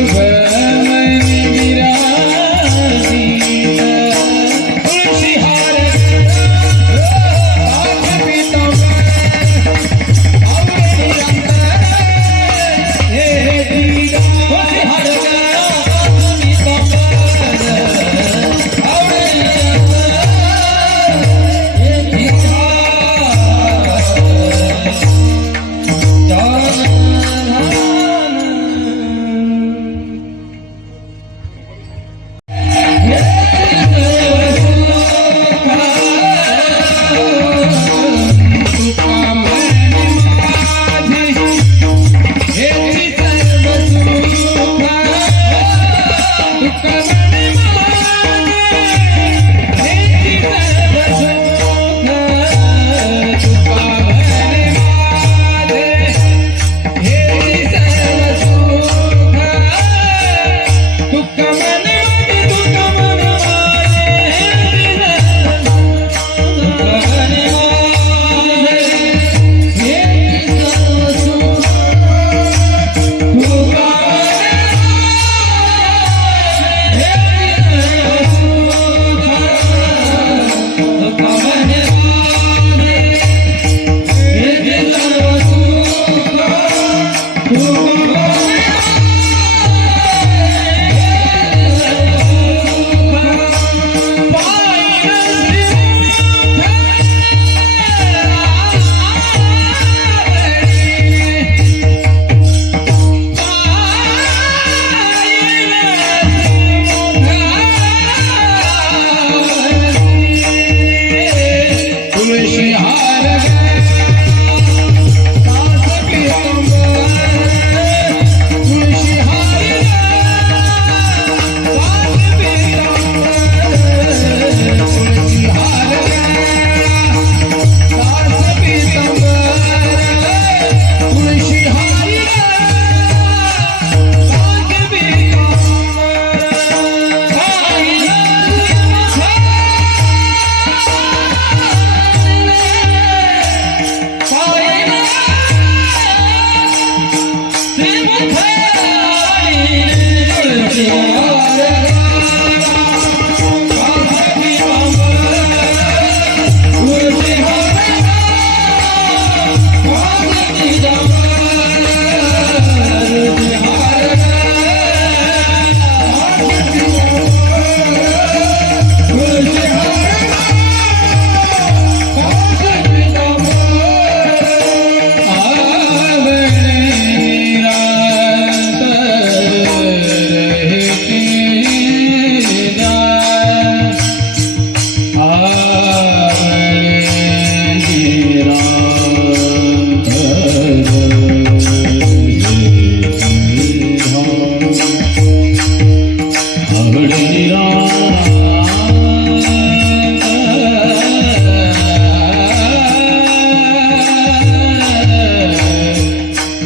everywhere.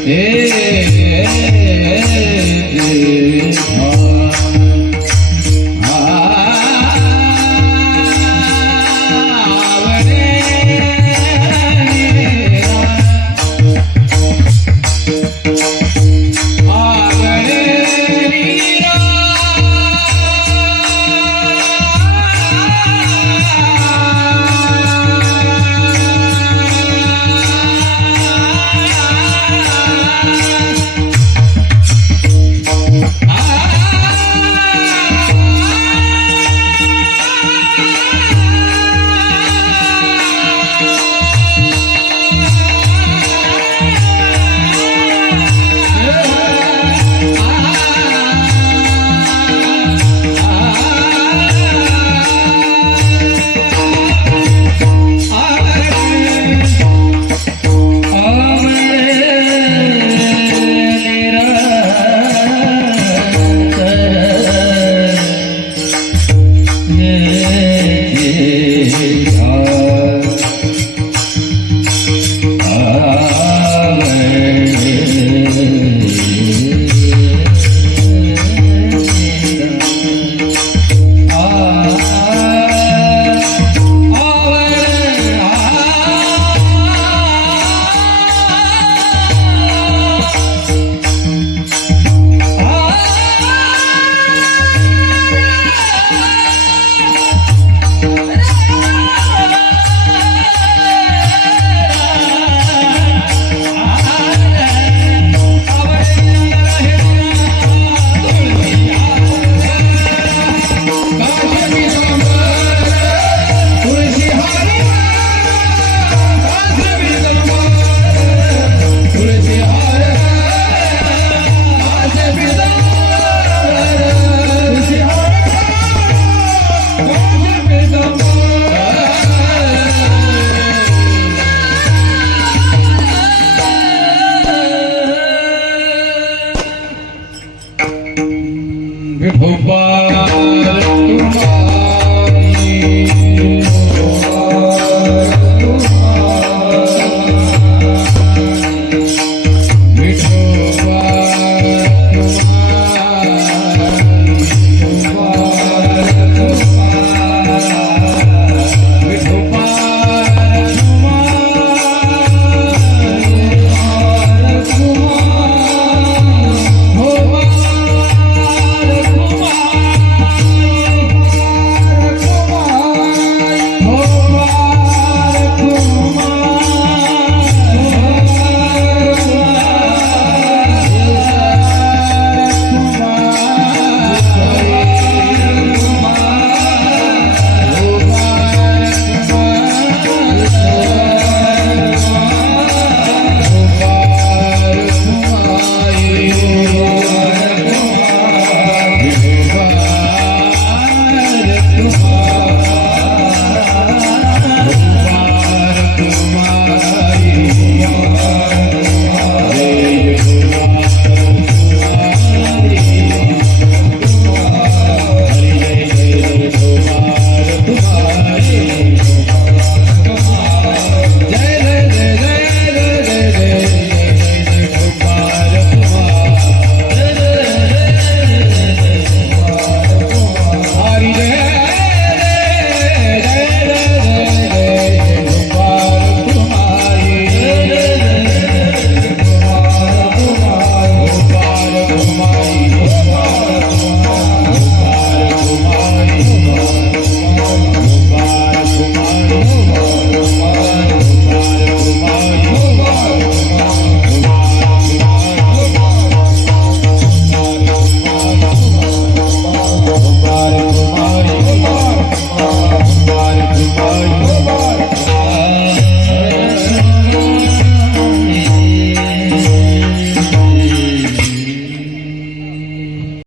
¡Eh! Oh, my God.